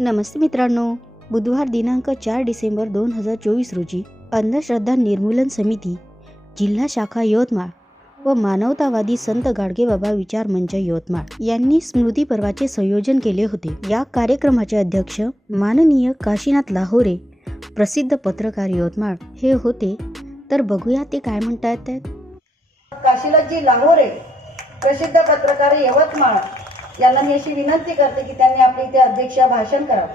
नमस्ते मित्रांनो, बुधवार दिनांक 4 डिसेंबर 2024 रोजी अंधश्रद्धा निर्मूलन समिती, जिल्हा शाखा यवतमाळ व मानवतावादी संत गाडगेबाबा विचार मंच यवतमाळ यांनी स्मृती पर्वाचे संयोजन केले होते। या कार्यक्रमाचे अध्यक्ष माननीय काशीनाथ लाहोरे, प्रसिद्ध पत्रकार यवतमाळ हे होते। तर बघूया ते काय म्हणतात। काशीनाथजी लाहोरे, प्रसिद्ध पत्रकार यवतमाळ यांना मी अशी विनंती करते की त्यांनी आपले इथे अध्यक्ष भाषण करावे।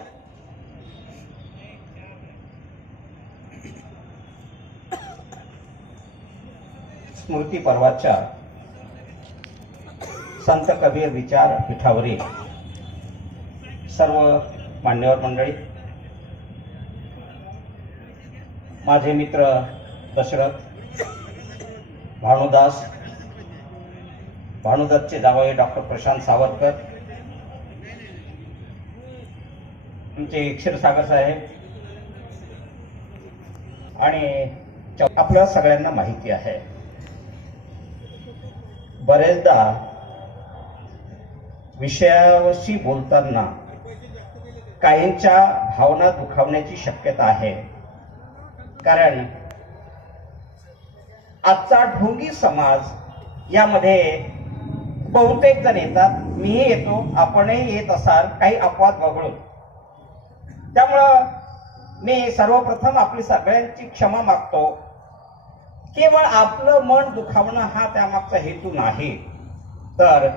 स्मृती पर्वाच्या संत कबीर विचार पीठावरील सर्व मान्यवर मंडळी, माझे मित्र दशरथ, भानुदास, भानुदत्तचे जावई डॉक्टर प्रशांत सावरकर, आमचे क्षीरसागर साहेब आणि आपल्या सगळ्यांना माहिती आहे, बरेचदा विषयावरशी बोलताना काहींच्या भावना दुखावण्याची शक्यता आहे। कारण आजचा ढोंगी समाज यामध्ये बहुतेक जण येतात, मीही येतो, आपणही येत असाल काही अपवाद वगळून। त्यामुळं मी सर्वप्रथम आपली सगळ्यांची क्षमा मागतो। केवळ आपलं मन दुखावणं हा त्यामागचा हेतू नाही, तर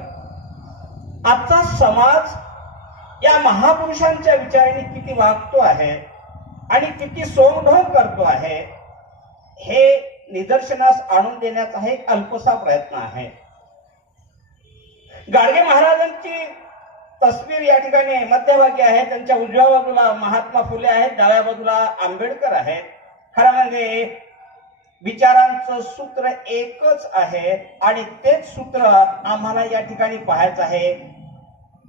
आजचा समाज या महापुरुषांच्या विचाराने किती वागतो आहे आणि किती सोंगढोंग करतो आहे हे निदर्शनास आणून देण्याचा एक अल्पसा प्रयत्न आहे। गाडगे महाराजांची तस्वीर या ठिकाणी मध्यभागी आहे, त्यांच्या उजव्या बाजूला महात्मा फुले आहेत, डाव्या बाजूला आंबेडकर आहेत। खरं म्हणजे विचारांचं सूत्र एकच आहे आणि तेच सूत्र आम्हाला या ठिकाणी पाहायचं आहे।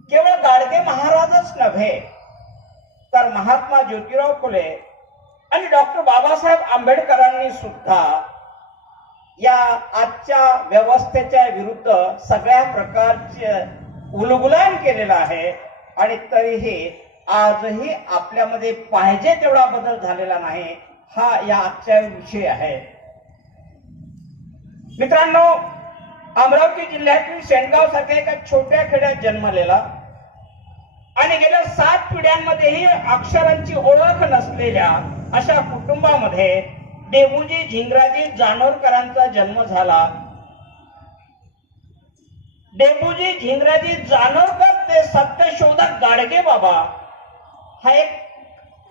केवळ गाडगे महाराजच नव्हे तर महात्मा ज्योतिराव फुले आणि डॉक्टर बाबासाहेब आंबेडकरांनी सुद्धा या आजच्या व्यवस्थेच्या विरुद्ध सगळ्या प्रकारचे उलगुलान केलेला आहे आणि तरीही आजही आपल्यामध्ये पाहिजे तेवढा बदल झालेला नाही, हा या आजचा विषय आहे। मित्रांनो, अमरावती जिल्ह्यातील शेंडगाव सारख्या एका छोट्या खेड्यात जन्मलेला आणि गेल्या 7 पिढ्यांमध्येही अक्षरांची ओळख नसलेल्या अशा कुटुंबामध्ये डेबूजी झिंगराजी जानोरकरांचा जन्म झाला। डेबूजी झिंगराजी जानोरकर ते सत्यशोधक गाडगे बाबा हा एक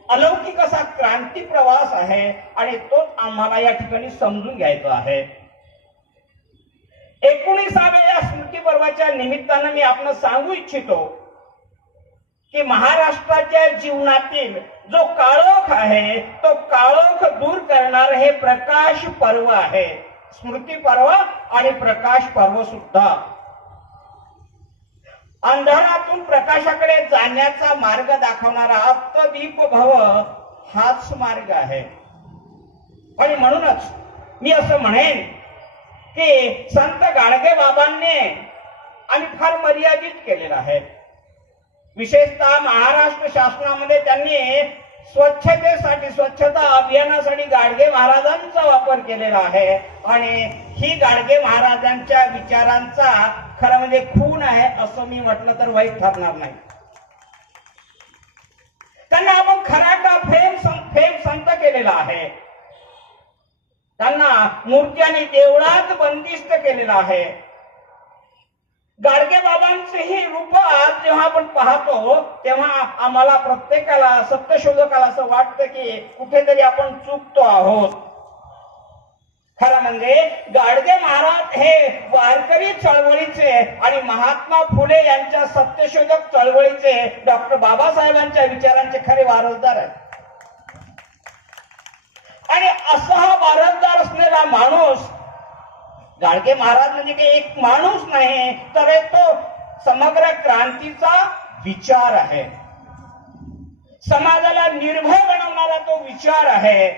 अलौकिक असा क्रांती प्रवास आहे आणि तोच आम्हाला या ठिकाणी समजून घ्यायचा आहे। 19व्या या स्मृती पर्वाच्या निमित्तानं मी आपण सांगू इच्छितो की महाराष्ट्राच्या जीवनातील जो काळोख आहे तो काळोख दूर करणार हे प्रकाश पर्व आहे। स्मृती पर्व आणि प्रकाश पर्व सुद्धा अंधारातून प्रकाशाकडे जाण्याचा मार्ग दाखवणारा आप्तदीप भव हाच मार्ग आहे। आणि म्हणूनच मी असं म्हणेन की संत गाडगे बाबांनी आणि फार मर्यादित केलेलं आहे। विशेषतः महाराष्ट्र शासनामध्ये त्यांनी स्वच्छतेसाठी, स्वच्छता अभियानासाठी गाडगे महाराजांचा वापर केलेला आहे आणि ही गाडगे महाराजांच्या विचारांचा खरं म्हणजे खून आहे असं मी म्हटलं तर वाईट ठरणार नाही। त्यांना आपण खराटा फेम संत केलेला आहे, त्यांना मूर्त्यांनी देवळात बंदिस्त केलेला आहे। गाडगे बाबांचे हे रूप आज जेव्हा आपण पाहतो तेव्हा आम्हाला प्रत्येकाला, सत्यशोधकाला असं वाटतं की कुठेतरी आपण चुकतो आहोत। खरं म्हणजे गाडगे महाराज हे वारकरी चळवळीचे आणि महात्मा फुले यांच्या सत्यशोधक चळवळीचे, डॉक्टर बाबासाहेबांच्या विचारांचे खरे वारसदार आहेत। आणि असा हा वारसदार असलेला माणूस गाडगे महाराज म्हणजे काही एक माणूस नाही तर तो समग्र क्रांतीचा विचार आहे, समाजाला निर्भय बनवणारा तो विचार आहे।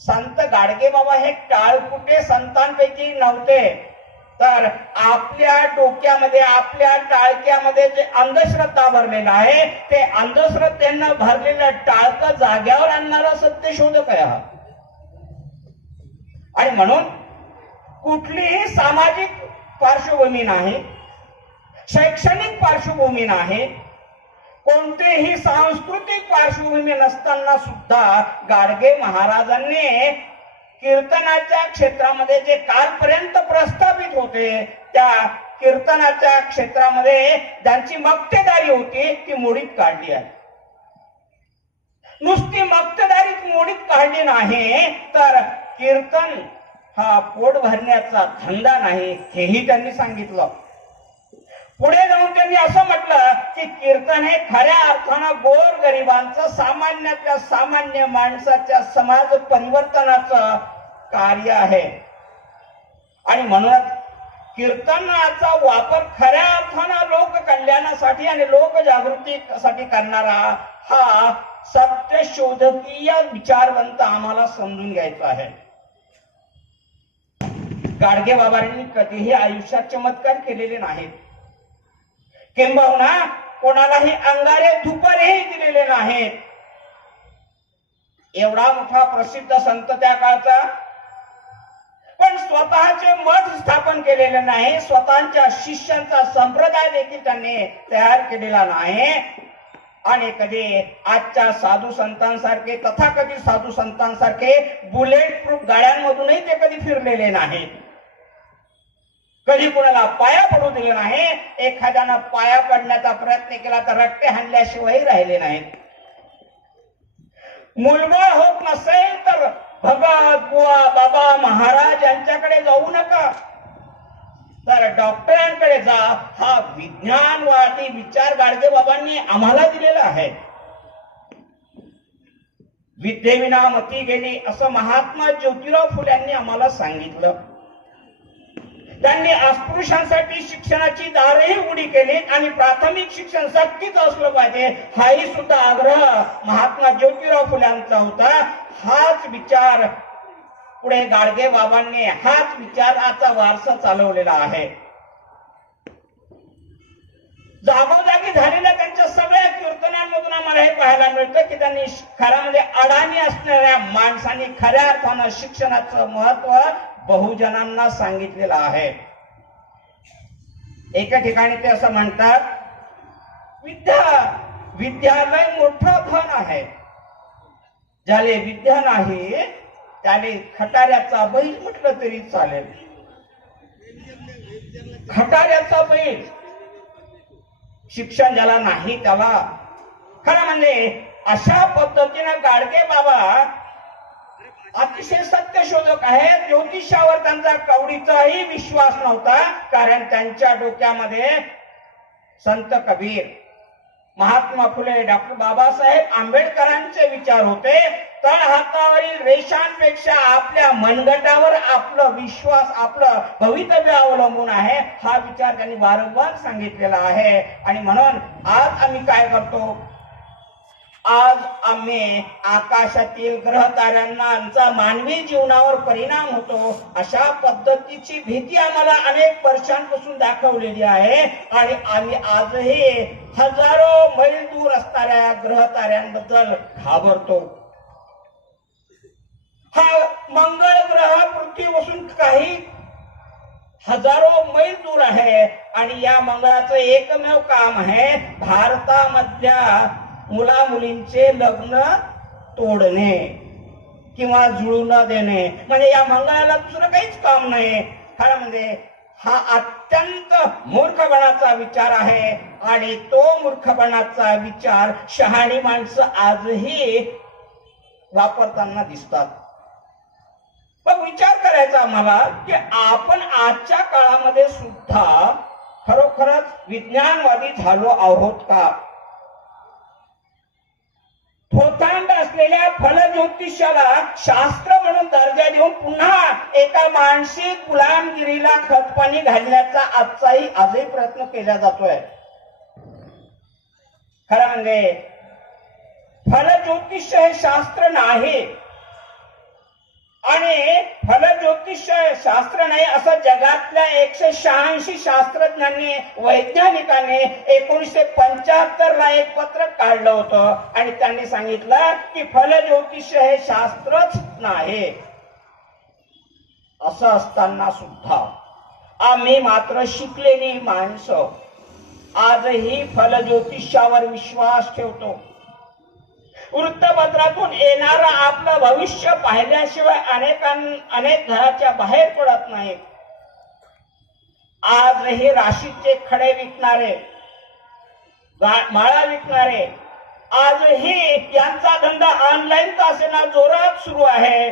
संत गाडगे बाबा हे टाळकुटे संतांपैकी नव्हते, तर आपल्या डोक्यामध्ये आपल्या टाळक्यामध्ये जे अंधश्रद्धा भरलेलं आहे ते अंधश्रद्धेनं भरलेलं टाळकं जाग्यावर आणणारा सत्यशोधक आहे हा. आणि म्हणून कुठलीही सामाजिक पार्श्वभूमी नाही, शैक्षणिक पार्श्वभूमी नाही, कोणतेही सांस्कृतिक पार्श्वभूमी नसताना सुद्धा गाडगे महाराजांनी कीर्तनाच्या क्षेत्रामध्ये जे कालपर्यंत प्रस्थापित होते त्या कीर्तनाच्या क्षेत्रामध्ये ज्यांची मक्तेदारी होती ती मोडीत काढली आहे. नुसती मक्तेदारी मोडीत काढली नाही तर कीर्तन हा पोट भरण्याचा धंदा नाही हेही त्यांनी सांगितलं. पुढे जाऊन त्यांनी असं म्हटलं की कीर्तन हे खऱ्या अर्थानं गोर गरिबांचं सामान्यातल्या सामान्य माणसाच्या समाज परिवर्तनाचं कार्य आहे. आणि म्हणूनच कीर्तनाचा वापर खऱ्या अर्थानं लोक कल्याणासाठी आणि लोक जागृतीसाठी करणारा हा सत्यशोधकीय विचारवंत आम्हाला समजून घ्यायचा आहे. गाडगे बाबांनी कधीही आयुष्यात चमत्कार केलेले नाहीत, किंबहुना कोणालाही अंगारे धुपारेही दिलेले नाहीत. एवढा मोठा प्रसिद्ध संत त्या काळचा, पण स्वतःचे मठ स्थापन केलेले नाही, स्वतःच्या शिष्यांचा संप्रदाय देखील त्यांनी तयार केलेला नाही. आणि कधी आजच्या साधू संतांसारखे तथाकथित साधू संतांसारखे बुलेट प्रूफ गाड्यांमधूनही ते कधी फिरलेले नाहीत. कधी कुणाला पाया पडू दिले नाही. एखाद्यानं पाया पडण्याचा प्रयत्न केला तर रट्टे हाणल्याशिवाय राहिले नाहीत. मुलबळ होत नसेल तर भगत बुवा बाबा महाराज यांच्याकडे जाऊ नका, तर डॉक्टरांकडे जा. हा विज्ञानवादी विचार गाडगे बाबांनी आम्हाला दिलेला आहे. विद्येविना मती गेली असं महात्मा ज्योतिराव फुल्यांनी आम्हाला सांगितलं. त्यांनी अस्पृश्यांसाठी शिक्षणाची दारही उडी केली आणि प्राथमिक शिक्षण सक्तीच असलं पाहिजे हाही सुद्धा आग्रह महात्मा ज्योतिराव फुल्यांचा होता. हाच विचार पुढे गाडगे बाबांनी हाच विचाराचा वारसा चालवलेला आहे. जागोजागी झालेल्या त्यांच्या सगळ्या कीर्तनांमधून आम्हाला हे पाहायला मिळतं की त्यांनी खऱ्यामध्ये अडाणी असणाऱ्या माणसांनी खऱ्या अर्थानं शिक्षणाचं महत्व बहुजनांना सांगितलेलं आहे. एका ठिकाणी ते असं म्हणतात, विद्यालय मोठं धन आहे, ज्याले विद्या नाही त्याने खटाऱ्याचा बैल म्हटलं तरी चालेल. खटाऱ्याचा बैल, शिक्षण ज्याला नाही त्याला. खरं म्हणजे अशा पद्धतीनं गाडगे बाबा अतिशय सत्यशोधक आहेत. ज्योतिषावर त्यांचा कवडीचाही विश्वास नव्हता, कारण त्यांच्या डोक्यामध्ये संत कबीर, महात्मा फुले, डॉक्टर बाबासाहेब आंबेडकरांचे विचार होते. तळ हातावरील रेषांपेक्षा आपल्या मनगटावर आपला विश्वास, आपलं भवितव्य अवलंबून आहे हा विचार त्यांनी वारंवार सांगितलेला आहे. आणि म्हणून आज आम्ही काय करतो, आज आम्ही आकाशातील ग्रह ताऱ्यांचा मानवी जीवनावर परिणाम होतो अशा पद्धतीची भीती आम्हाला अनेक वर्षांपासून दाखवलेली आहे. आणि आम्ही आजही हजारो मैल दूर असणाऱ्या ग्रह ताऱ्यांबद्दल घाबरतो. हा मंगळ ग्रह पृथ्वीपासून काही हजारो मैल दूर आहे आणि या मंगळाचं एकमेव काम आहे भारतामधल्या मुला मुलींचे लग्न तोडणे किंवा जुळू न देणे. म्हणजे या मंगळाला दुसरं काहीच काम नाही. खरं म्हणजे हा अत्यंत मूर्खपणाचा विचार आहे आणि तो मूर्खपणाचा विचार शहाणी माणसं आजही वापरताना दिसतात. पण विचार करायचा आम्हाला की आपण आजच्या काळामध्ये सुद्धा खरोखरच विज्ञानवादी झालो आहोत का? थोतांड असलेल्या फलज्योतिषाला शास्त्र म्हणून दर्जा देऊन पुन्हा एका मानसिक गुलामगिरीला खतपाणी घालण्याचा आजही प्रयत्न केला जातोय. खरं म्हणजे फलज्योतिष हे शास्त्र नाही, आणि फलज्योतिष शास्त्र नाही असं जगातल्या 186 शास्त्रज्ञांनी वैज्ञानिकांनी 1975 ला एक पत्र काढलं होतं आणि त्यांनी सांगितलं की फलज्योतिष हे शास्त्रच नाही. असं असताना सुद्धा आम्ही मात्र शिकलेली माणसं आजही फलज्योतिषावर विश्वास ठेवतो. वृत्तपत्रातून येणारं आपलं भविष्य पाहिल्याशिवाय अनेक घराच्या बाहेर पडत नाहीत. आजही राशीचे खडे विकणारे, माळा विकणारे, आजही यांचा धंदा ऑनलाईन का असेना जोरात सुरू आहे.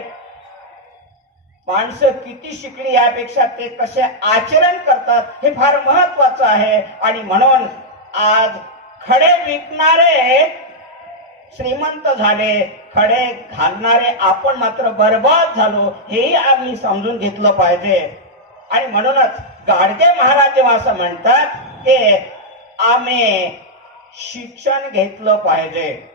माणसं किती शिकली यापेक्षा ते कसे आचरण करतात हे फार महत्वाचं आहे. आणि म्हणून आज खडे विकणारे श्रीमंत झाले, खडे घालणारे आपण मात्र बर्बाद झालो, हेही आम्ही समजून घेतलं पाहिजे. आणि म्हणूनच गाडगे महाराज जेव्हा असं म्हणतात की आम्ही शिक्षण घेतलं पाहिजे,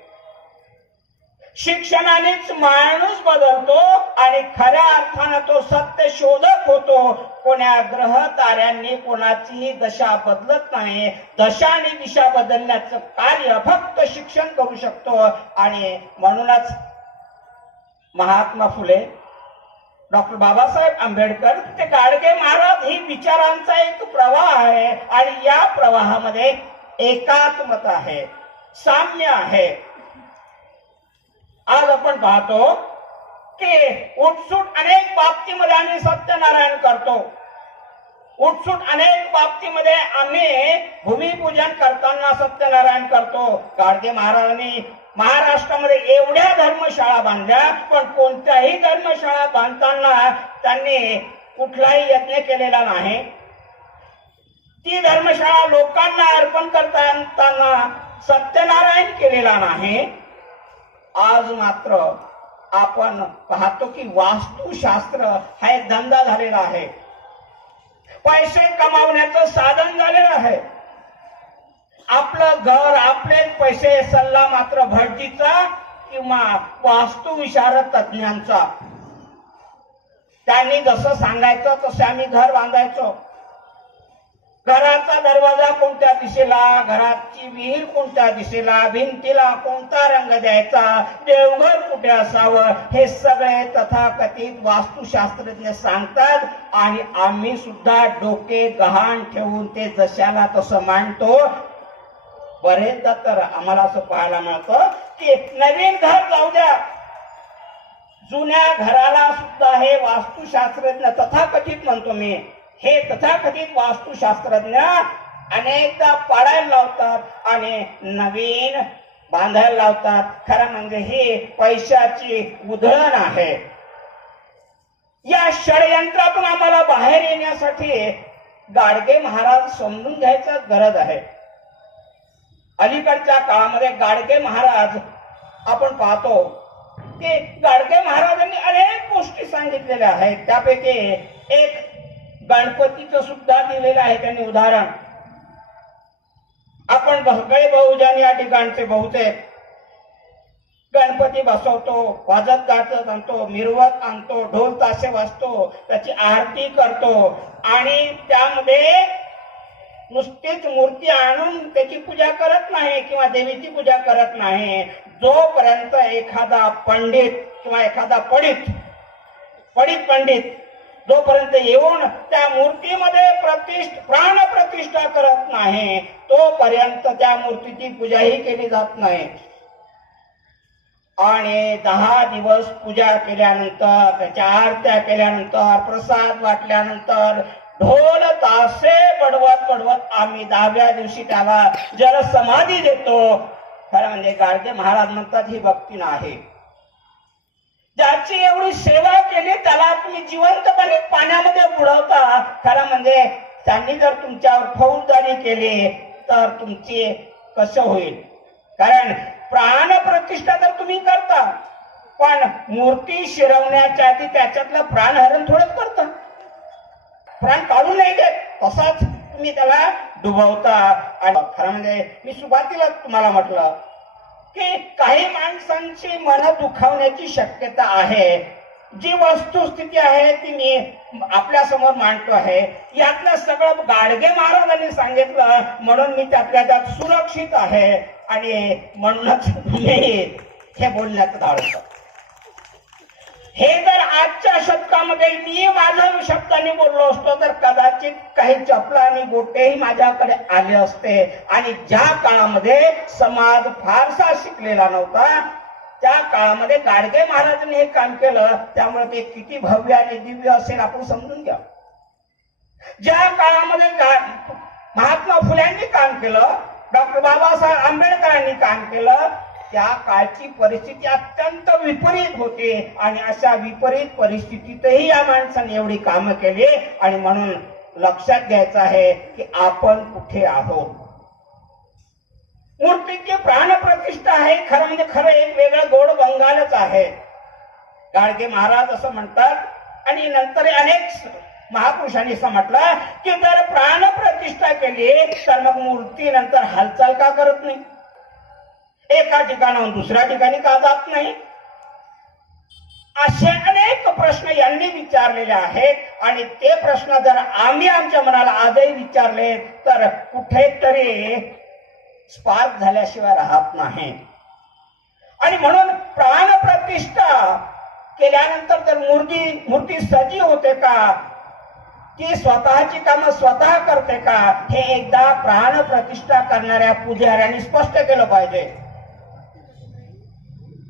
शिक्षणानेच माणूस बदलतो आणि खऱ्या अर्थानं तो सत्य शोधक होतो. कोण्या ग्रह ताऱ्यांनी कोणाचीही दशा बदलत नाही. दशा आणि दिशा बदलण्याचं कार्य फक्त शिक्षण करू शकतो. आणि म्हणूनच महात्मा फुले, डॉक्टर बाबासाहेब आंबेडकर, ते गाडगे महाराज ही विचारांचा एक प्रवाह आहे आणि या प्रवाहामध्ये एकात्मता आहे, साम्य आहे. आज आपण पाहतो की उठसूट अनेक बाबतीमध्ये आम्ही सत्यनारायण करतो, उठसूट अनेक बाबतीमध्ये आम्ही भूमिपूजन करताना सत्यनारायण करतो. गाडगे महाराजांनी महाराष्ट्रामध्ये एवढ्या धर्मशाळा बांधल्या, पण कोणत्याही धर्मशाळा बांधताना त्यांनी कुठलाही यज्ञ केलेला नाही. ती धर्मशाळा लोकांना अर्पण करताना सत्यनारायण केलेला नाही. आज मात्र आपण पाहतो की वास्तुशास्त्र हा एक धंदा झालेला आहे, पैसे कमावण्याचं साधन झालेलं आहे. आपलं घर, आपले पैसे सल्ला मात्र भटजीचा किंवा वास्तुविशारद तज्ञांचा. त्यांनी जसं सांगायचं तसे आम्ही घर बांधायचो. घराचा दरवाजा कोणत्या दिशेला, घराची विहीर कोणत्या दिशेला, भिंतीला कोणता रंग द्यायचा, देवघर कुठे असावं, हे सगळे तथाकथित वास्तुशास्त्रज्ञ सांगतात. आणि आम्ही सुद्धा डोके गहाण ठेवून ते जशाला तसं मांडतो. बरेचदा तर आम्हाला असं पाहायला मिळतं की नवीन घर जाऊ द्या, जुन्या घराला सुद्धा हे वास्तुशास्त्रज्ञ तथाकथित म्हणतो मी, हे तथाकथित वास्तुशास्त्रज्ञ अनेकदा पाडायला लावतात आणि नवीन बांधायला लावतात. खरं म्हणजे ही पैशाची उधळण आहे. या षडयंत्रातून आम्हाला बाहेर येण्यासाठी गाडगे महाराज समजून घ्यायचं गरज आहे. अलीकडच्या काळामध्ये गाडगे महाराज आपण पाहतो की गाडगे महाराजांनी अनेक गोष्टी सांगितलेल्या आहेत. त्यापैकी एक गणपतीचं सुद्धा दिलेलं आहे त्यांनी उदाहरण. आपण सगळे बहुजन या ठिकाणचे बहुतेक गणपती बसवतो, वाजत गाजत आणतो, मिरवत आणतो, ढोल ताशे वाजतो, त्याची आरती करतो आणि त्यामध्ये नुसतीच मूर्ती आणून त्याची पूजा करत नाही किंवा देवीची पूजा करत नाही. जोपर्यंत एखादा पंडित किंवा एखादा पडित पंडित जोपर्यंत येऊन त्या मूर्तीमध्ये प्राण प्रतिष्ठा करत नाही, तोपर्यंत त्या मूर्तीची पूजाही केली जात नाही. आणि 10 दिवस पूजा केल्यानंतर, त्याच्या आरत्या केल्यानंतर, प्रसाद वाटल्यानंतर ढोल ताशे बडवत आम्ही 10व्या दिवशी त्याला जलसमाधी देतो. खरं म्हणजे गाडगे महाराज म्हणतात ही भक्ती नाही. ज्याची एवढी सेवा केली त्याला तुम्ही जिवंतपणे पाण्यामध्ये बुडवता. खरं म्हणजे त्यांनी जर तुमच्यावर फौजदारी केली तर तुमची कसं होईल. कारण प्राण प्रतिष्ठा तर तुम्ही करता, पण मूर्ती शिरवण्याच्या आधी त्याच्यातलं प्राणहरण थोडंच करता, प्राण काढून नाही देत, तसाच तुम्ही त्याला डुबवता. आणि खरं म्हणजे मी सुरुवातीला तुम्हाला म्हटलं की काही माणसांची मन दुखावण्याची शक्यता आहे. जी वस्तुस्थिती आहे ती मी आपल्या समोर मांडतो आहे. यातलं सगळं गाडगे महाराजांनी सांगितलं म्हणून मी त्यातल्या त्यात सुरक्षित आहे आणि म्हणूनच मी हे बोलण्यात धाडतो. हे जर आजच्या शतकामध्ये मी माझ्या शब्दांनी बोललो असतो तर कदाचित काही चपला आणि गोटेही माझ्याकडे आले असते. आणि ज्या काळामध्ये समाज फारसा शिकलेला नव्हता त्या काळामध्ये गाडगे महाराजांनी हे काम केलं, त्यामुळे ते किती भव्य आणि दिव्य असेल आपण समजून घ्या. ज्या काळामध्ये महात्मा फुल्यांनी काम केलं, डॉक्टर बाबासाहेब आंबेडकरांनी काम केलं, त्या काळची परिस्थिती अत्यंत विपरीत होती आणि अशा विपरीत परिस्थितीतही या माणसाने एवढी कामं केली. आणि म्हणून लक्षात घ्यायचं आहे की आपण कुठे आहोत. मूर्तीची प्राणप्रतिष्ठा आहे, खरं म्हणजे खरं एक वेगळं गोड बंगालच आहे. गाडगे महाराज असं म्हणतात आणि नंतर अनेक महापुरुषांनी असं म्हटलं की जर प्राणप्रतिष्ठा केली तर मग मूर्ती नंतर हालचाल का करत नाही, एका ठिकाणाहून दुसऱ्या ठिकाणी का जात नाही. असे अनेक प्रश्न यांनी विचारलेले आहेत आणि ते प्रश्न जर आम्ही आमच्या मनाला आजही विचारले तर कुठेतरी स्पार्क झाल्याशिवाय राहत नाही. आणि म्हणून प्राणप्रतिष्ठा केल्यानंतर तर मूर्ती सजीव होते का, ती स्वतःची कामं स्वतः करते का, हे एकदा प्राणप्रतिष्ठा करणाऱ्या पुजाऱ्यांनी स्पष्ट केलं पाहिजे.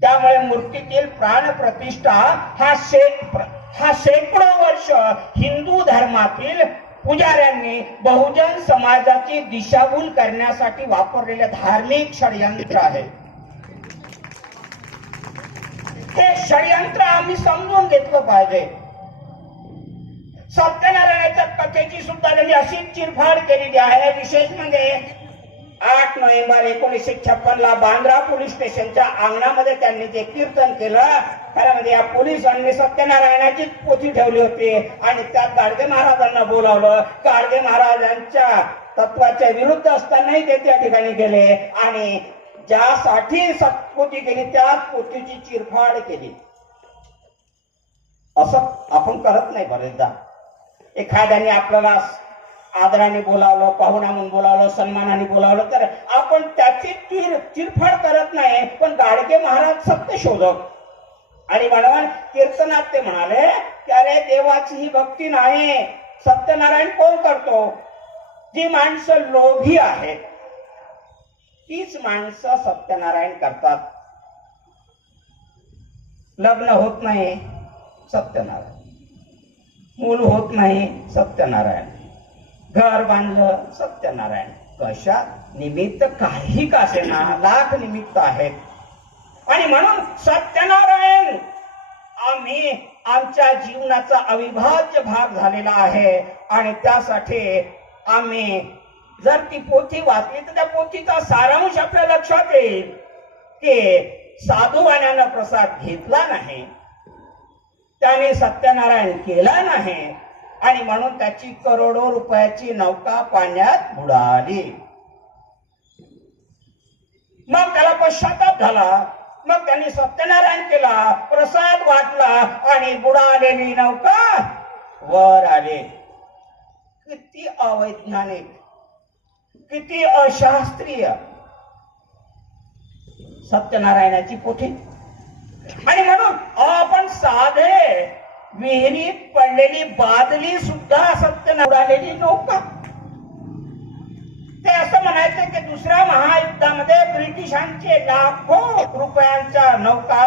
त्यामुळे मूर्तीतील प्राणप्रतिष्ठा हा शेकडो वर्ष हिंदू धर्मातील पुजाऱ्यांनी बहुजन समाजाची दिशाभूल करण्यासाठी वापरलेले धार्मिक षडयंत्र आहे. हे षडयंत्र आम्ही समजून घेतलं पाहिजे. सत्यनारायणाच्या कथेची सुद्धा त्यांनी अशीच चिरफाड केलेली आहे. विशेष म्हणजे 8 नोव्हेंबर 1956 ला बांद्रा पोलीस स्टेशनच्या अंगणामध्ये त्यांनी जे कीर्तन केलं, खरं म्हणजे या पोलिसांनी सत्यनारायणाचीच पोथी ठेवली होती आणि त्यात गाडगे महाराजांना बोलावलं. गाडगे महाराजांच्या तत्वाच्या विरुद्ध असतानाही ते त्या ठिकाणी गेले आणि ज्यासाठी पोथी केली त्याच पोथीची चिरफाड केली. असं आपण करत नाही. बरेचदा एखाद्याने आपल्याला आदराने बोलावलं, पाहुणा म्हणून बोलावलं, सन्मानाने बोलावलं तर आपण त्याची चिरफाड करत नाही. पण गाडगे महाराज सत्य शोधक आणि म्हणून कीर्तनात ते म्हणाले की अरे देवाची ही भक्ती नाही. सत्यनारायण कोण करतो? जी माणसं लोभी आहेत तीच माणसं सत्यनारायण करतात. लग्न होत नाही सत्यनारायण, मूल होत नाही सत्यनारायण, घर बांधलं सत्यनारायण. कशा निमित्त काही का असेना, लाख निमित्त आहेत. आणि म्हणून सत्यनारायण आम्ही आमच्या जीवनाचा अविभाज्य भाग झालेला आहे. आणि त्यासाठी आम्ही जर ती पोथी वाचली तर त्या पोथीचा सारांश आपल्या लक्षात येईल की साधूवाण्यानं प्रसाद घेतला नाही, त्याने सत्यनारायण केला नाही आणि म्हणून त्याची करोडो रुपयाची नौका पाण्यात बुडाली. मग त्याला पश्चाताप झाला, मग त्यांनी सत्यनारायण केला, प्रसाद वाटला आणि बुडालेली नौका वर आली. किती अवैज्ञानिक, किती अशास्त्रीय सत्यनारायणाची पोथी. आणि म्हणून आपण साधे विहिरीत पडलेली बादली सुद्धा सत्यनारायण उडालेली नौका. ते असं म्हणायचं की दुसऱ्या महायुद्धामध्ये ब्रिटिशांचे लाखो रुपयांच्या नौका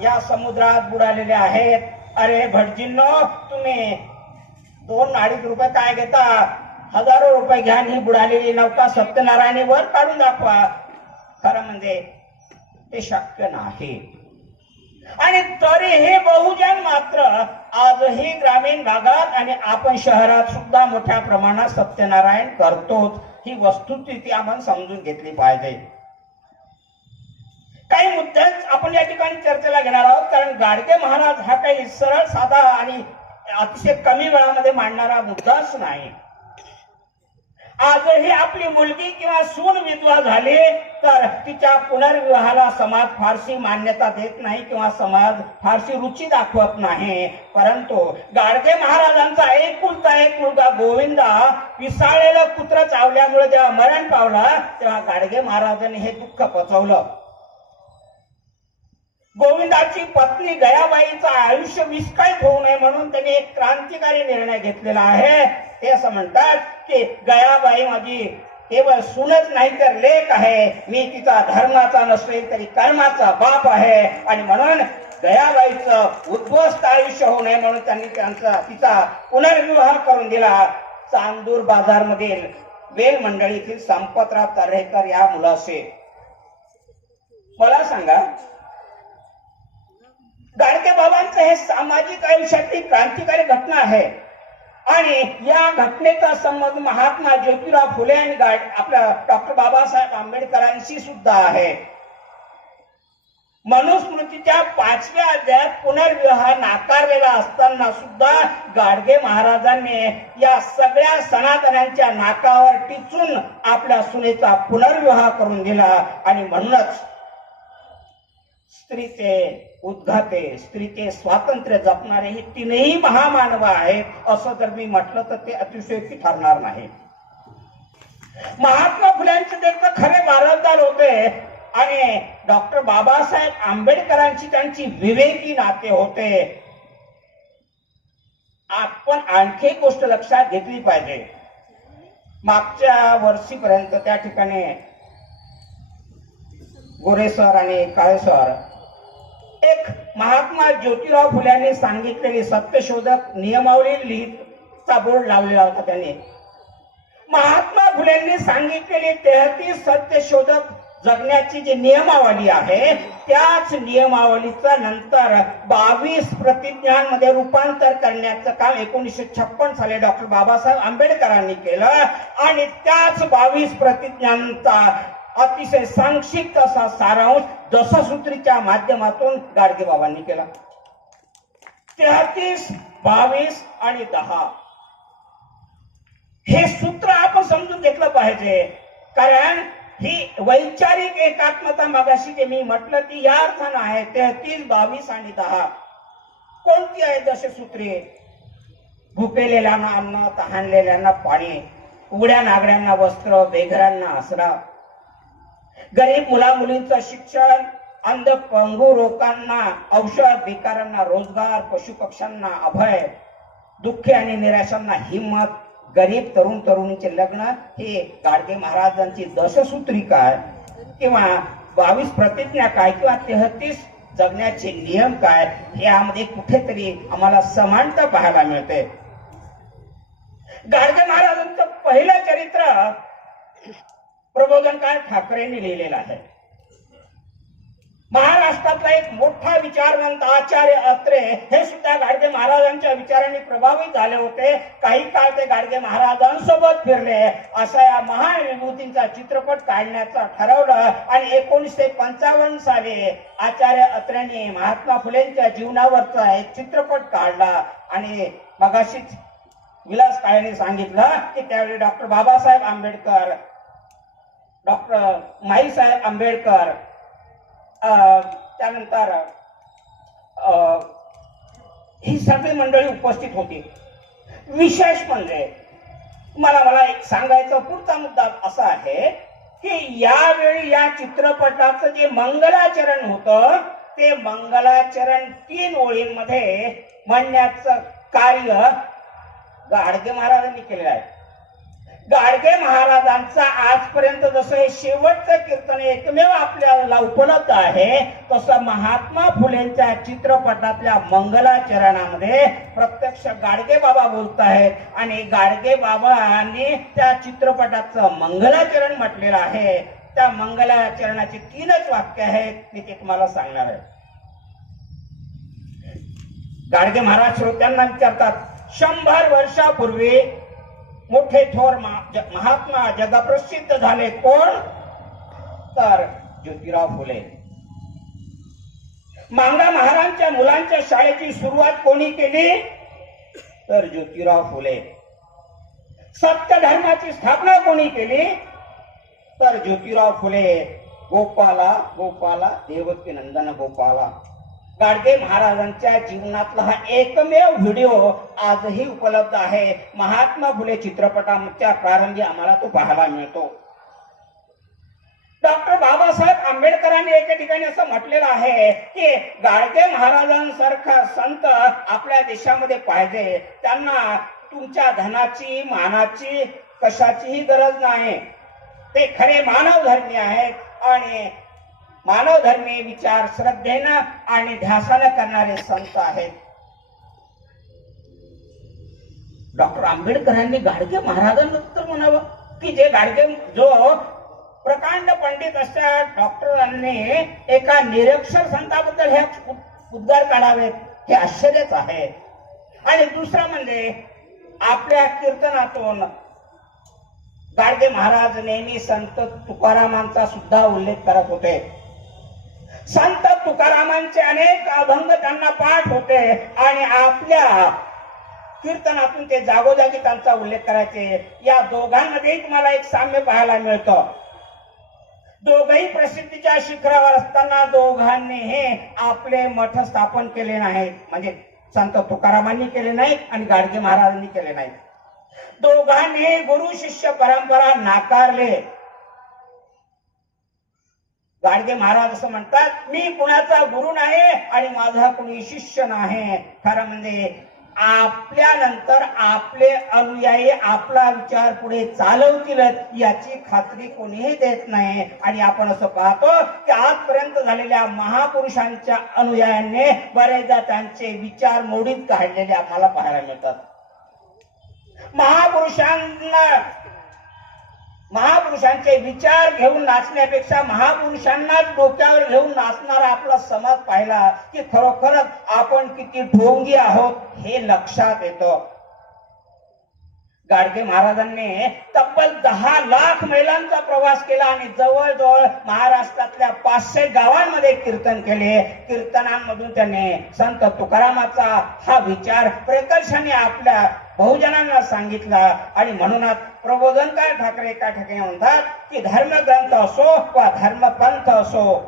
या समुद्रात बुडालेल्या आहेत. अरे भटजींनो, तुम्ही 2-2.5 रुपये काय घेता, हजारो रुपये घ्या, ही बुडालेली नौका सत्यनारायणी वर काढून दाखवा. खरं म्हणजे ते शक्य नाही. आणि तरीही बहुजन मात्र आजही ग्रामीण भागात आणि आपण शहरात सुद्धा मोठ्या प्रमाणात सत्यनारायण करतोच. ही वस्तुस्थिती आपण समजून घेतली पाहिजे. काही मुद्दे आपण या ठिकाणी चर्चेला घेणार आहोत, कारण गाडगे महाराज हा काही सरळ साधा आणि अतिशय कमी वेळामध्ये मांडणारा मुद्दाच नाही. आजही आपली मुलगी किंवा सून विधवा झाली तर तिच्या पुनर्विवाहाला समाज फारशी मान्यता देत नाही किंवा समाज फारशी रुची दाखवत नाही. परंतु गाडगे महाराजांचा एकुलता एक मुलगा गोविंदा पिसाळलेलं कुत्र चावल्यामुळे जेव्हा मरण पावला तेव्हा गाडगे महाराजांनी हे दुःख पचवलं. गोविंदाची पत्नी गयाबाईचं आयुष्य विस्कळीत होऊ नये म्हणून त्यांनी एक क्रांतिकारी निर्णय घेतलेला आहे. ते असं म्हणतात की गयाबाई माझी केवळ सूनच नाही तर लेक आहे. मी तिचा धर्माचा नसेल तरी कर्माचा बाप आहे आणि म्हणून गयाबाईचं उद्ध्वस्त आयुष्य होऊ नये म्हणून त्यांनी तिचा पुनर्विवाह करून दिला. चांदूर बाजार मधील वेल मंडळीतील संपतराव तर्हेकर या मुलाचे. मला सांगा, गाडगे बाबांचं हे सामाजिक आयुष्यातली क्रांतिकारी घटना आहे आणि या घटनेचा संबंध महात्मा ज्योतिराव फुले आणि आपल्या डॉक्टर बाबासाहेब आंबेडकरांशी सुद्धा आहे. मनुस्मृतीच्या 5व्या अध्यायात पुनर्विवाह नाकारलेला असताना सुद्धा गाडगे महाराजांनी या सगळ्या सनातन्यांच्या नाकावर टिचून आपल्या सुनेचा पुनर्विवाह करून दिला आणि म्हणूनच स्त्रीचे उद्घाते, स्त्रीचे स्वातंत्र्य जपणारे हे तीनही महामानव आहेत असं जर मी म्हटलं तर ते अतिशयोक्ती ठरणार नाही. महात्मा फुल्यांचे ते खरे वारसदार होते आणि डॉक्टर बाबासाहेब आंबेडकरांची त्यांची विवेकी नाते होते. आपण आणखी एक गोष्ट लक्षात घेतली पाहिजे. मागच्या वर्षीपर्यंत त्या ठिकाणी गोरे सर आणि काळे सर एक महात्मा ज्योतिराव फुल्यांनी सांगितलेली सत्यशोधक नियमावली लिहितचा बोर्ड लावलेला होता. त्यांनी महात्मा फुल्यांनी सांगितलेली 33 सत्यशोधक जगण्याची जी नियमावली आहे त्याच नियमावलीचा नंतर 22 प्रतिज्ञांमध्ये रूपांतर करण्याचं काम 1956 साली डॉक्टर बाबासाहेब आंबेडकरांनी केलं आणि त्याच 22 प्रतिज्ञांचा अतिशय संक्षिप्त असा सारांश दशसूत्रीच्या माध्यमातून गाडगे बाबांनी केला. 33, 22 आणि 10 हे सूत्र आपण समजून घेतलं पाहिजे. कारण ही वैचारिक एकात्मता मगाशी जे मी म्हटलं ती या अर्थानं आहे. 33, 22 आणि 10 कोणती आहे दशसूत्रे? भुकेलेल्यांना अन्न, तहानलेल्यांना पाणी, उघड्या नागड्यांना वस्त्र, बेघरांना आसरा, गरीब मुला मुलींचं शिक्षण, अंध पंगू लोकांना औषध, भिकाऱ्यांना रोजगार, पशु पक्ष्यांना अभय, दुःखी आणि निराशांना हिंमत, गरीब तरुण तरुणीचे लग्न. हे गाडगे महाराजांची दशसूत्री काय किंवा 22 प्रतिज्ञा काय किंवा 33 जगण्याचे नियम काय यामध्ये कुठेतरी आम्हाला समानता पाहायला मिळते. गाडगे महाराजांचं पहिलं चरित्र प्रबोधनकार ठाकरेंनी लिहिलेलं आहे. महाराष्ट्रातला एक मोठा विचारवंत आचार्य अत्रे हे सुद्धा गाडगे महाराजांच्या विचारांनी प्रभावित झाले होते. काही काळ ते गाडगे महाराजांसोबत फिरले. असा या महान विभूतींचा चित्रपट काढण्याचा ठरवलं आणि 1955 साली आचार्य अत्रेंनी महात्मा फुलेंच्या जीवनावरचा एक चित्रपट काढला आणि मगाशीच विलास काळेंनी सांगितलं की त्यावेळी डॉक्टर बाबासाहेब आंबेडकर, डॉक्टर माईसाहेब आंबेडकर, त्यानंतर ही सगळी मंडळी उपस्थित होती. विशेष म्हणजे मला एक सांगायचा पुढचा मुद्दा असा आहे की यावेळी या चित्रपटाचं जे मंगलाचरण होतं ते मंगलाचरण 3 ओळींमध्ये म्हणण्याचं कार्य गाडगे महाराजांनी केलेलं आहे. गाडगे महाराजांचा आजपर्यंत जसं हे शेवटचं कीर्तन एकमेव आपल्याला उपलब्ध आहे तसं महात्मा फुलेंच्या चित्रपटातल्या मंगलाचरणामध्ये प्रत्यक्ष गाडगे बाबा बोलत आहेत आणि गाडगे बाबांनी त्या चित्रपटाचं मंगलाचरण म्हटलेलं आहे. त्या मंगलाचरणाची 3च वाक्य आहेत, मी ते तुम्हाला सांगणार आहे. गाडगे महाराज श्रोत्यांना विचारतात, 100 वर्षापूर्वी मोठे थोर महात्मा जगप्रसिद्ध झाले कोण? तर ज्योतिराव फुले. मांगा महाराजांच्या मुलांच्या शाळेची सुरुवात कोणी केली? तर ज्योतिराव फुले. सत्य धर्माची स्थापना कोणी केली तर ज्योतिराव फुले. गोपाला गोपाला देवकी नंदन गोपाला. गाडगे महाराजांच्या जीवनातला हा एकमेव व्हिडिओ आजही उपलब्ध आहे. महात्मा फुले चित्रपटाच्या प्रारंभी आम्हाला तो पाहायला मिळतो. डॉक्टर बाबासाहेब आंबेडकरांनी एके ठिकाणी असं म्हटलेलं आहे की गाडगे महाराजांसारखा संत आपल्या देशामध्ये पाहिजे. त्यांना तुमच्या धनाची, मानाची, कशाचीही गरज नाही. ते खरे मानवधर्मी आहेत आणि मानवधर्मी विचार श्रद्धेनं आणि ध्यासानं करणारे संत आहेत. डॉक्टर आंबेडकरांनी गाडगे महाराजांना तर म्हणावं की जे गाडगे जो प्रकांड पंडित असतात डॉक्टरांनी एका निरक्षर संताबद्दल हे उद्गार काढावेत हे आश्चर्यच आहे. आणि दुसरं म्हणजे आपल्या कीर्तनातून गाडगे महाराज नेहमी संत तुकारामांचा सुद्धा उल्लेख करत होते. संत तुकारामांचे अनेक अभंग त्यांना पाठ होते आणि आपल्या कीर्तनातून ते जागोजागी त्यांचा उल्लेख करायचे. या दोघांमध्ये तुम्हाला एक साम्य पाहायला मिळतं. दोघही प्रसिद्धीच्या शिखरावर असताना दोघांनी हे आपले मठ स्थापन केले नाहीत. म्हणजे संत तुकारामांनी केले नाहीत आणि गाडगे महाराजांनी केले नाहीत. दोघांनी गुरु शिष्य परंपरा नाकारले. गाडगे महाराज असं म्हणतात, मी कुणाचा गुरु नाही आणि माझा कुणी शिष्य नाही. खरं म्हणजे आपल्यानंतर आपले अनुयायी आपला विचार पुढे चालवतील याची खात्री कोणीही देत नाही. आणि आपण असं पाहतो की आजपर्यंत झालेल्या महापुरुषांच्या अनुयायांनी बरेचदा त्यांचे विचार मोडीत काढलेले आम्हाला पाहायला मिळतात. महापुरुषांचे विचार घेऊन नाचण्यापेक्षा महापुरुषांनाच डोक्यावर घेऊन नाचणारा आपला समाज पाहिला की खरोखरच आपण किती ढोंगी आहोत हे लक्षात येतं. गाडगे महाराजांनी तब्बल 10 लाख मैलांचा प्रवास केला आणि जवळजवळ महाराष्ट्रातल्या 500 गावांमध्ये कीर्तन केले. कीर्तनांमधून त्यांनी संत तुकारामाचा हा विचार प्रकर्षाने आपल्या बहुजनांना सांगितला. आणि म्हणूनच प्रबोधनकार ठाकरे एका ठिकाणी म्हणतात की धर्मग्रंथ असो वा धर्मपंथ असो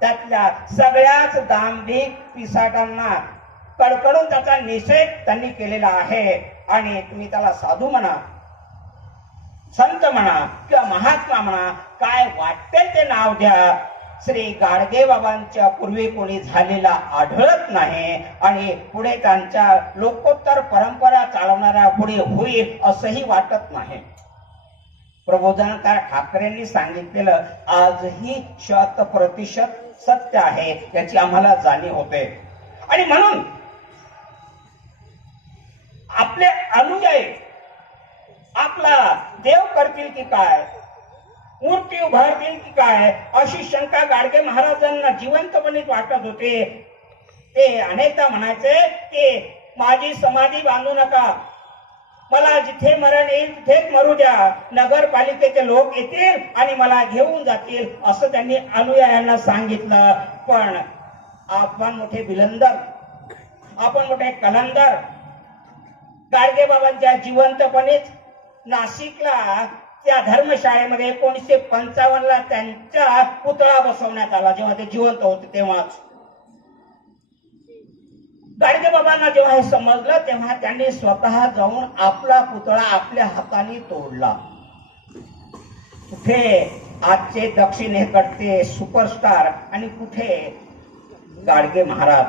त्यातल्या सगळ्याच दांभिक पिसाटांना कडकडून त्याचा निषेध त्यांनी केलेला आहे. आणि तुम्ही त्याला साधू म्हणा, संत म्हणा किंवा महात्मा म्हणा, काय वाटते ते नाव द्या, श्री गाडगे बाबांच्या पूर्वी कोणी झालेला आढळत नाही आणि पुढे त्यांच्या लोकोत्तर परंपरा चालवणाऱ्या पुढे होईल असंही वाटत नाही. प्रबोधनकार ठाकरेंनी सांगितलेलं आजही 100% सत्य आहे याची आम्हाला जाणीव होते. आणि म्हणून आपले अनुयायी आपला देव करतील की काय, मूर्ती उभारतील की काय अशी शंका गाडगे महाराजांना जिवंतपणे वाटत होते. ते अनेकदा म्हणायचे की माझी समाधी बांधू नका, मला जिथे मरण येईल तिथेच मरू द्या, नगरपालिकेचे लोक येतील आणि मला घेऊन जातील असं त्यांनी अनुयायांना सांगितलं. पण आपण मोठे बिलंदर, आपण मोठे कलंदर. गाडगे बाबांच्या जिवंतपणेच नाशिकला त्या धर्मशाळेमध्ये 1955 त्यांचा पुतळा बसवण्यात आला. जेव्हा ते जिवंत होते तेव्हाच गाडगे बाबांना जेव्हा हे समजलं तेव्हा त्यांनी स्वतः जाऊन आपला पुतळा आपल्या हाताने तोडला. कुठे आजचे दक्षिणेकडचे सुपरस्टार आणि कुठे गाडगे महाराज.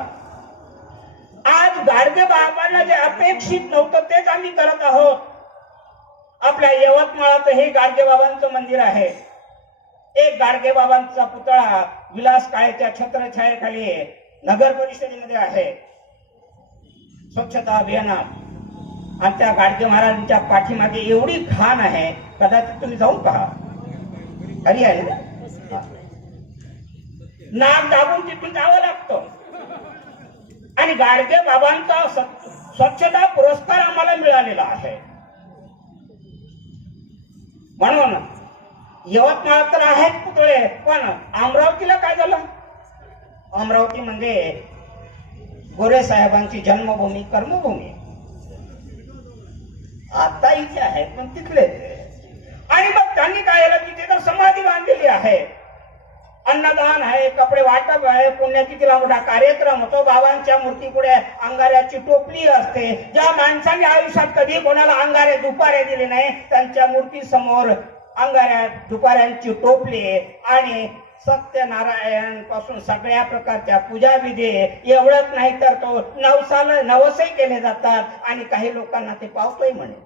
आज गाडगे बाबांना जे अपेक्षित नव्हतं तेच आम्ही करत आहोत. आपल्या यवतमाळात हे गाडगे बाबांचं मंदिर आहे. एक गाडगे बाबांचा पुतळा विलास काळेच्या छत्रछायेखाली नगर परिषदेमध्ये आहे. स्वच्छता अभियानात आणि त्या गाडगे महाराजांच्या पाठीमागे एवढी घाण आहे, कदाचित तुम्ही जाऊन पहा. खरी आहे ना, नाक दाबून तिथून जावं लागतं. आणि गाडगे बाबांचा स्वच्छता पुरस्कार आम्हाला मिळालेला आहे. म्हणून यवतमाळ तर आहेत पुतळे, पण अमरावतीला काय झालं? अमरावती म्हणजे गोरे साहेबांची जन्मभूमी, कर्मभूमी. आता इथे आहेत पण तिथले आणि मग त्यांनी काय केलं तिथे तर समाधी बांधलेली आहे, अन्नदान आहे, कपडे वाटप आहे, पुण्यतिथीला मोठा कार्यक्रम होतो, बाबांच्या मूर्ती पुढे अंगाऱ्याची टोपली असते. ज्या माणसाने आयुष्यात कधी कोणाला अंगारे दुपारे दिले नाही त्यांच्या मूर्ती समोर अंगाऱ्या दुपाऱ्यांची टोपली आणि सत्यनारायण पासून सगळ्या प्रकारच्या पूजा विधी एवढंच नाही तर तो नवसही केले जातात आणि काही लोकांना ते पावतोय म्हणे.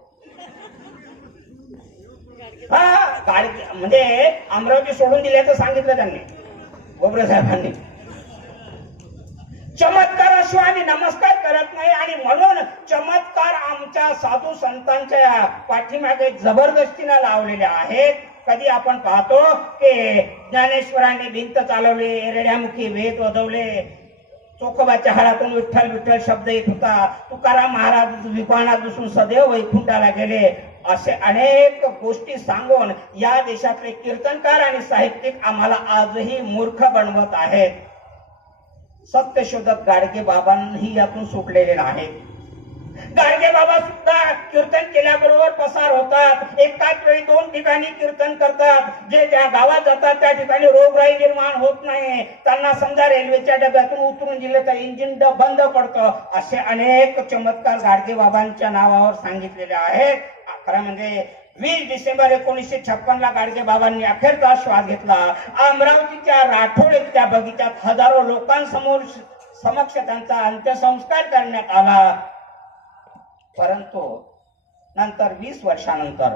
हा गाडी म्हणजे अमरावती सोडून दिल्याचं सांगितलं त्यांनी, गोबरे साहेबांनी. चमत्काराशिवाय आम्ही नमस्कार करत नाही आणि म्हणून चमत्कार आमच्या साधू संतांच्या पाठीमागे जबरदस्तीने लावलेले आहेत. कधी आपण पाहतो की ज्ञानेश्वरांनी भिंत चालवली, रेड्यामुखी वेद वाजवले, चोखोबाच्या हाडातून विठ्ठल विठ्ठल शब्द येत होता, तुकाराम महाराज विमानात बसून सदैव वैकुंठाला गेले, असे अनेक गोष्टी सांगून या देशातले कीर्तनकार आणि साहित्यिक आम्हाला आजही मूर्ख बनवत आहेत. सत्यशोधक गाडगे बाबांही यातून सुटलेले नाहीत. गाडगे बाबा सुद्धा कीर्तन केल्याबरोबर पसार होतात, एकाच वेळी 2 ठिकाणी कीर्तन करतात. जे ज्या गावात जातात त्या ठिकाणी रोगराई निर्माण होत नाही. त्यांना समजा रेल्वेच्या डब्यातून उतरून दिलं तर इंजिन बंद पडतं. असे अनेक चमत्कार गाडगे बाबांच्या नावावर सांगितलेले आहेत. खरं म्हणजे 20 डिसेंबर 1956 ला गाडगे बाबांनी अखेरचा श्वास घेतला. अमरावतीच्या राठोड त्या बगीचात हजारो लोकांसमोर समक्ष त्यांचा अंत्यसंस्कार करण्यात आला. परंतु नंतर 20 वर्षानंतर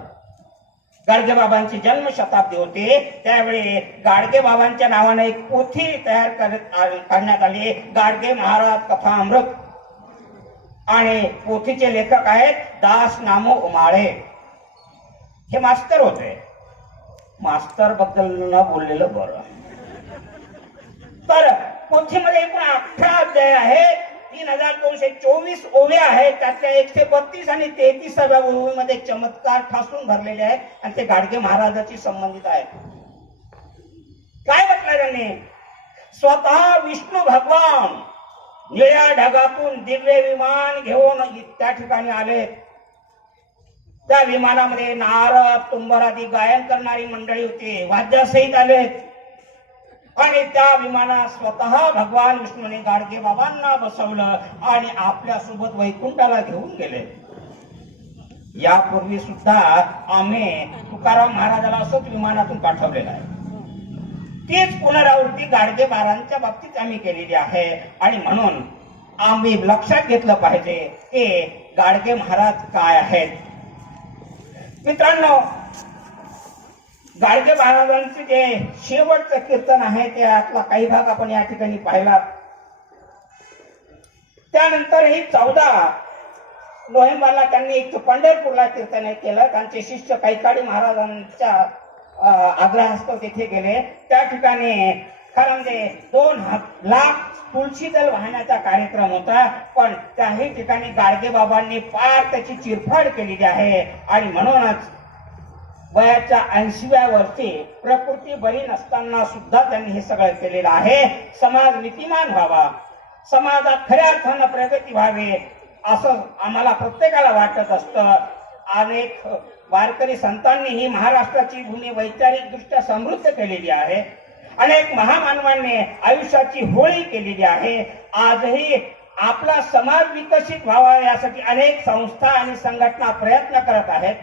गाडगे बाबांची जन्मशताब्दी होती, त्यावेळी गाडगे बाबांच्या नावाने एक पोथी तयार करण्यात आली, गाडगे महाराज कथामृत. आणि पोथीचे लेखक आहेत दास नामो उमाळे. हे मास्तर होते. मास्तर बद्दल न बोललेलं बरं. तर पोथीमध्ये एकूण 18 अध्याय आहेत, 3224 ओव्या आहेत. त्यातल्या 132 आणि 33व्या ओवीमध्ये चमत्कार ठासून भरलेले आहेत आणि ते गाडगे महाराजाशी संबंधित आहेत. काय म्हटलं त्यांनी? स्वतः विष्णू भगवान निळ्या ढगातून दिव्य विमान घेऊन त्या ठिकाणी आले. त्या विमानामध्ये नारद तुंबर आदी गायन करणारी मंडळी होती, वाद्यासहित आले आणि त्या विमानात स्वतः भगवान विष्णूने गाडगे बाबांना बसवलं आणि आपल्या सोबत वैकुंठाला घेऊन गेले. यापूर्वी सुद्धा आम्ही तुकाराम महाराजाला असंच विमानातून पाठवलेलं आहे. तीच पुनरावृत्ती गाडगे बाबांच्या बाबतीत आम्ही केलेली आहे आणि म्हणून आम्ही लक्षात घेतलं पाहिजे की गाडगे महाराज काय आहेत. मित्रांनो, गाडगे महाराजांचे जे शेवटचं कीर्तन आहे त्यातला काही भाग आपण या ठिकाणी पाहिला. त्यानंतर ही 14 नोव्हेंबरला त्यांनी एक पंढरपूरला कीर्तन केलं. त्यांचे शिष्य कैकाडी महाराजांच्या आग्रहास्तव तिथे गेले. त्या ठिकाणी खरं म्हणजे 2 लाख तुळशी दल वाहण्याचा कार्यक्रम होता, पण त्याही ठिकाणी गाडगे बाबांनी फार त्याची चिरफाड केलेली आहे आणि म्हणूनच वयाच्या 80व्या वर्षी प्रकृती बरी नसताना सुद्धा त्यांनी हे सगळं केलेलं आहे. समाज नीतिमान व्हावा, समाजात खऱ्या अर्थानं प्रगती व्हावी असं आम्हाला प्रत्येकाला वाटत असतं. अनेक वारकरी संतांनी ही महाराष्ट्राची भूमी वैचारिक दृष्ट्या समृद्ध केलेली आहे. अनेक महामानवांनी आयुष्याची होळी केलेली आहे. आजही आपला समाज विकसित व्हावा यासाठी अनेक संस्था आणि संघटना प्रयत्न करत आहेत.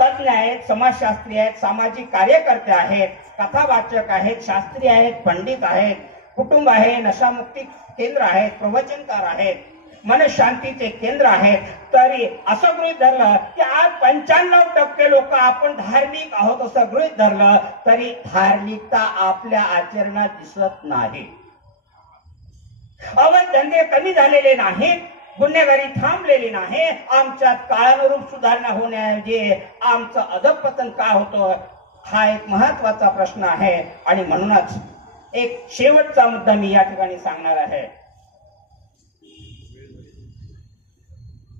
तज्ञ आहेत, समाजशास्त्री आहेत, सामाजिक कार्यकर्ते आहेत, कथावाचक आहेत, शास्त्री आहेत, पंडित आहेत, कुटुंब आहे, नशामुक्ती केंद्र आहेत, प्रवचनकार आहेत, मनशांतीचे केंद्र आहेत. तरी असं गृहीत धरलं की आज 95% लोक आपण धार्मिक आहोत असं गृहीत धरलं तरी धार्मिकता आपल्या आचरणात दिसत नाही. अवैध धंदे कमी झालेले नाहीत, गुन्हेगारी थांबलेली नाही. आमच्यात काळानुरूप सुधारणा होण्याऐवजी आमचं अधःपतन का होतं हा एक महत्वाचा प्रश्न आहे. आणि म्हणूनच एक शेवटचा मुद्दा मी या ठिकाणी सांगणार आहे.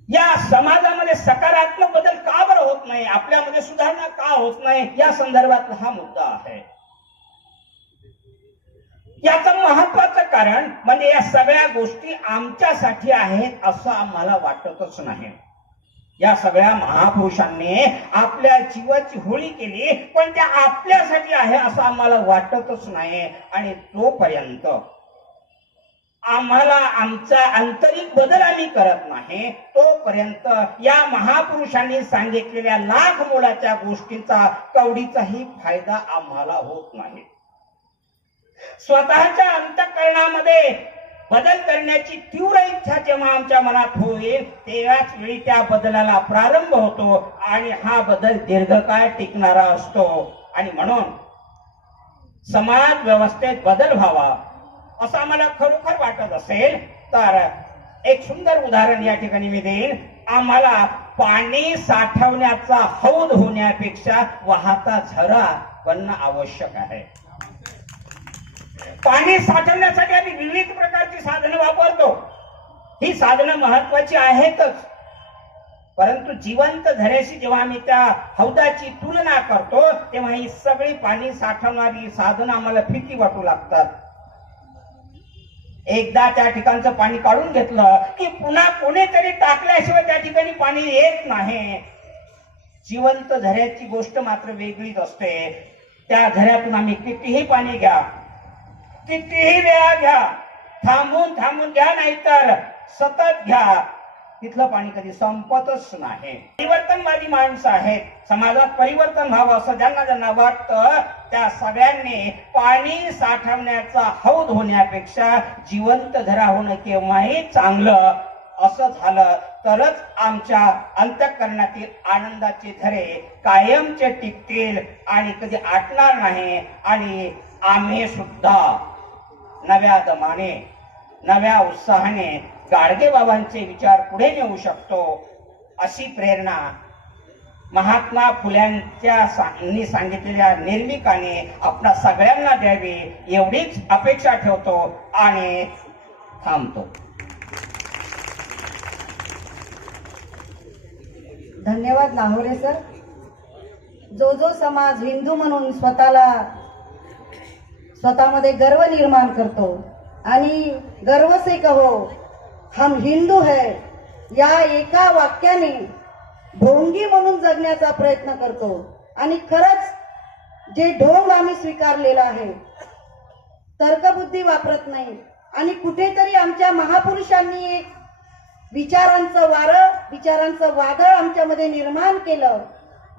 या समाजामध्ये सकारात्मक बदल का बरं होत नाही, आपल्यामध्ये सुधारणा का होत नाही या संदर्भातला हा मुद्दा आहे. याचं महत्वाचं कारण म्हणजे या सगळ्या गोष्टी आमच्यासाठी आहेत असं आम्हाला वाटतच नाही. या सगळ्या महापुरुषांनी आपल्या जीवाची होळी केली, पण त्या आपल्यासाठी आहे असं आम्हाला वाटतच नाही. आणि जोपर्यंत आम्हाला आमचा आंतरिक बदल आम्ही करत नाही, तोपर्यंत या महापुरुषांनी सांगितलेल्या लाख मोलाच्या गोष्टींचा कवडीचाही फायदा आम्हाला होत नाही. स्वतःच्या अंतःकरणामध्ये बदल करण्याची तीव्र इच्छा जेव्हा आमच्या मनात होईल, तेव्हाच वेळी त्या बदलाला प्रारंभ होतो आणि हा बदल दीर्घकाळ टिकणारा असतो. आणि म्हणून समाज व्यवस्थेत बदल व्हावा असं आम्हाला खरोखर वाटत असेल तर एक सुंदर उदाहरण या ठिकाणी मी देईन. आम्हाला पाणी साठवण्याचा हौद होण्यापेक्षा वाहता झरा बनणं आवश्यक आहे. पाणी साठवण्यासाठी आम्ही विविध प्रकारची साधनं वापरतो. ही साधनं महत्वाची आहेतच, परंतु जिवंत झऱ्याशी जेव्हा आम्ही त्या हौदाची तुलना करतो तेव्हा ही सगळी पाणी साठवणारी साधनं आम्हाला फिकी वाटू लागतात. एकदा त्या ठिकाणचं पाणी काढून घेतलं की पुन्हा कोणीतरी टाकल्याशिवाय त्या ठिकाणी पाणी येत नाही. जिवंत झऱ्याची गोष्ट मात्र वेगळीच असते. त्या झऱ्यातून आम्ही कितीही पाणी घ्या, कितीही वेळा घ्या, थांबून थांबून घ्या, नाहीतर सतत घ्या, तिथलं पाणी कधी संपतच नाही. परिवर्तनवादी माणसं आहेत, समाजात परिवर्तन व्हावं असं ज्यांना ज्यांना वाटतं त्या सगळ्यांनी पाणी साठवण्याचा हौद होण्यापेक्षा जिवंत झरा होणं केव्हाही चांगलं असं झालं तरच आमच्या अंतःकरणातील आनंदाचे झरे कायमचे टिकतील आणि कधी आटणार नाही. आणि आम्ही सुद्धा नव्या दमाने, नव्या उत्साहाने गाडगे बाबांचे विचार पुढे नेऊ शकतो अशी प्रेरणा महात्मा फुल्यांच्या सांगितलेल्या निर्मिकाने आपल्या सगळ्यांना द्यावी एवढीच अपेक्षा ठेवतो आणि थांबतो. धन्यवाद लाहोरे सर. जो समाज हिंदू म्हणून स्वतःमध्ये गर्व निर्माण करतो आणि गर्व से कहो हम हिंदू है या एका वाक्याने ढोंगी म्हणून जगण्याचा प्रयत्न करतो. आणि खरंच जे ढोंग आम्ही स्वीकारलेला आहे, तर्कबुद्धी वापरत नाही आणि कुठेतरी आमच्या महापुरुषांनी एक विचारांचं वारं, विचारांचं वादळ आमच्यामध्ये निर्माण केलं.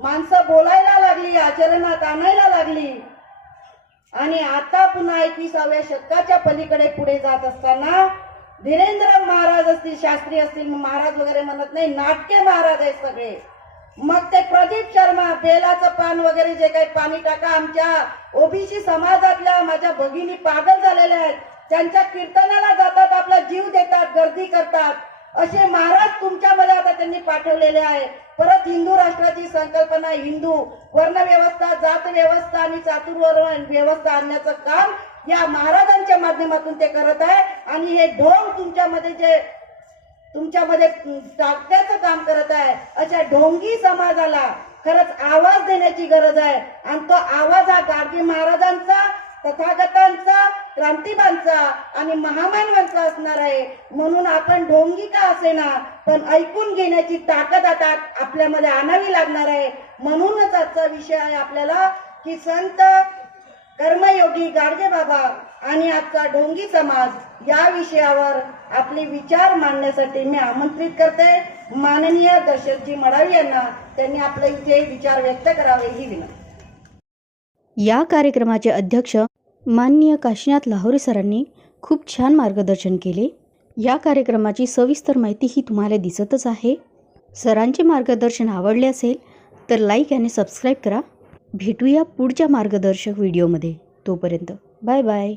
माणसं बोलायला लागली, आचरणात आणायला लागली आणि आता पुन्हा 21व्या शतकाच्या पलीकडे पुढे जात असताना धीरेंद्र महाराज असतील, शास्त्री असतील, महाराज वगैरे म्हणत नाही, नाटके महाराज आहेत सगळे. मग ते प्रदीप शर्मा, बेलाचं पान वगैरे जे काही पाणी टाका, आमच्या ओबीसी समाजातल्या माझ्या भगिनी पागल झालेल्या आहेत, त्यांच्या कीर्तनाला जातात, आपला जीव देतात, गर्दी करतात, असे महाराज तुमच्यामध्ये आता त्यांनी पाठवलेले आहे. परत हिंदू राष्ट्राची संकल्पना, हिंदू वर्ण व्यवस्था, जात व्यवस्था आणि चातुर्वर्ण व्यवस्था आणण्याचं काम या महाराजांच्या माध्यमातून ते करत आहे. आणि हे ढोंग तुमच्यामध्ये टाकण्याचं काम करत आहे. अशा ढोंगी समाजाला खरंच आवाज देण्याची गरज आहे आणि तो आवाज हा गाडगे महाराजांचा, तथागतांचा, क्रांतिबांचा आणि महामानवांचा असणार आहे. म्हणून आपण ढोंगी का असेना पण ऐकून घेण्याची ताकद आता आपल्यामध्ये आणावी लागणार आहे. म्हणूनच आजचा विषय आहे आपल्याला की संत कर्मयोगी गाडगे बाबा आणि आजचा ढोंगी समाज या विषयावर आपले विचार मांडण्यासाठी मी आमंत्रित करते माननीय दशरथजी मडावी यांना. त्यांनी आपले इथे विचार व्यक्त करावे ही विनंती. या कार्यक्रमाचे अध्यक्ष माननीय काशीनाथ लाहोरे सरांनी खूप छान मार्गदर्शन केले. या कार्यक्रमाची सविस्तर माहिती ही तुम्हाला दिसतच आहे. सरांचे मार्गदर्शन आवडले असेल तर लाईक आणि सबस्क्राईब करा. भेटूया पुढच्या मार्गदर्शक व्हिडिओमध्ये. तोपर्यंत बाय बाय.